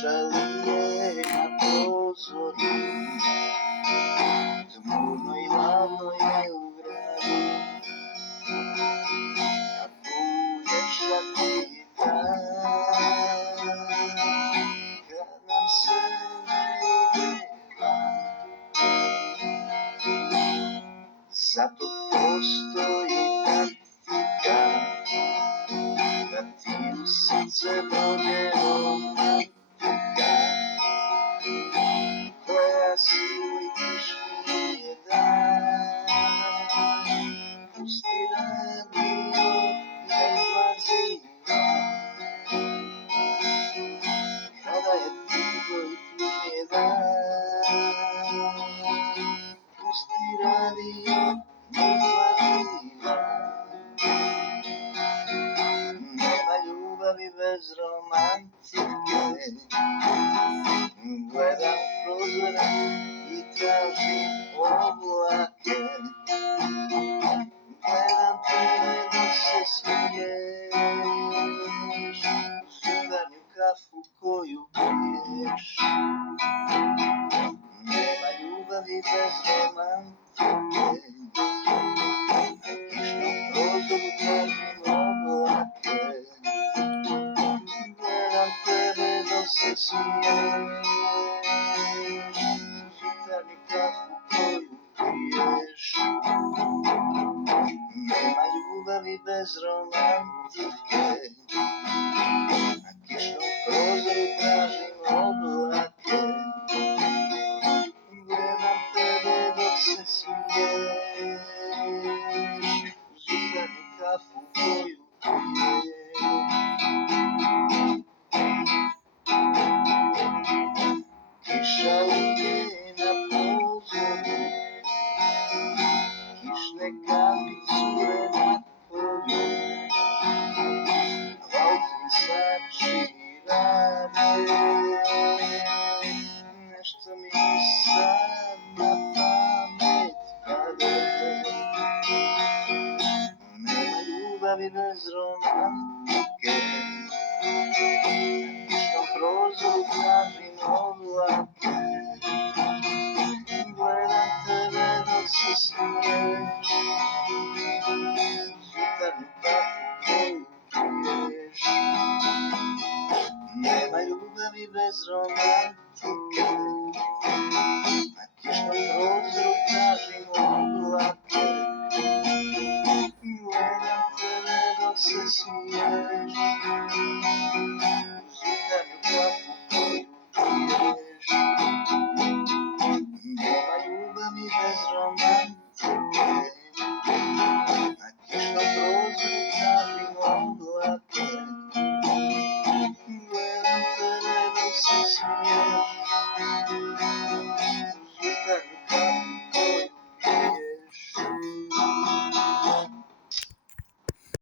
Шалije na prozoru, tmurno i ladno je u gradu, a pulješa kita, kad nam se ne ide van. Zato postoji taktika, da ti u srce dođe romantika, koja si uvijek nije dan. Pusti radio da izlazi van, kada je tiho i nije dan. Pusti radio da izlazi van. Nema ljubavi bez romantike, gledam prozore i tražim oblake, gledam tebe dok se smiješ, uz jutarnju kafu koju piješ. Nema ljubavi bez romantike, na kišnom prozoru tražim oblake, gledam tebe dok se smiješ, uz jutarnju kafu koju piješ. Nema ljubavi bez romantike, na kišnom prozoru tražim oblake, gledam tebe dok se smiješ, uz jutarnju kafu koju piješ. Kiša lije na prozoru, kišne kapi cure na polju, valtnisači rade, nešto mi sad na pamet pade. Nema ljubavi bez romantike, na kišnom prozoru tražim oblake, gledam tebe dok se smiješ, uz jutarnju kafu koju piješ. Nema ljubavi bez romantike, na kišnom prozoru tražim oblake, gledam tebe dok se smiješ, uz jutarnju kafu koju piješ. Nema ljubavi bez romantike, na kišnom prozoru tražim oblake, gledam tebe dok se smiješ,